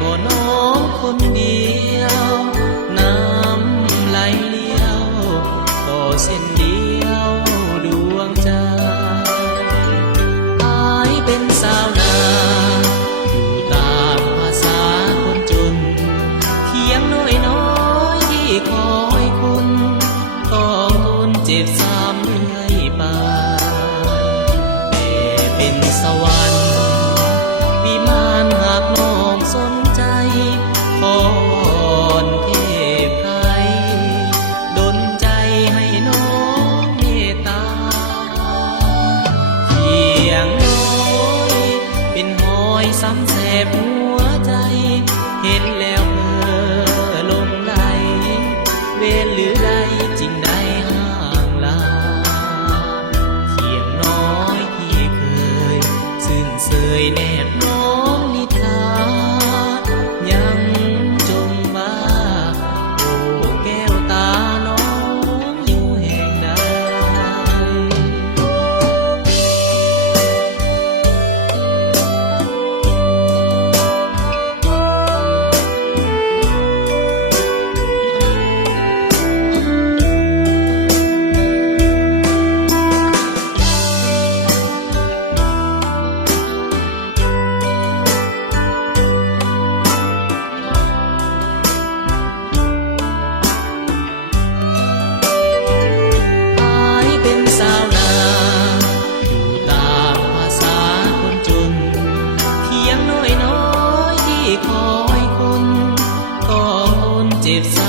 บ่น้องคนเดียวน้ำไหลเลี้ยวต่อเส้นเดียวดวงใจอายเป็นสาวนาอยู่ตามภาษาคนจนเพียงน้อยที่คอยคุณต้องทนเจ็บซ้ำเรื่อยไปแต่เป็นสวรรค์วิมานหากน้องสนใจขอวอนเทพไทยดลใจให้น้องเมตตาเพียงน้อยเป็นหอยซ้ำแสบหัวใจเห็นแล้วเพ้อลงไหลเวรหรือใดจริงได้ห่างลาเพียงน้อยที่เคยซึ้งเสยแนบน้องนิทายังจงมาโอ้แก้วตาน้องอยู่แห่งใดสาวนาอยู่ตามภาษาคนจนเพียงน้อยที่คอยคนต้องทนเจ็บซ้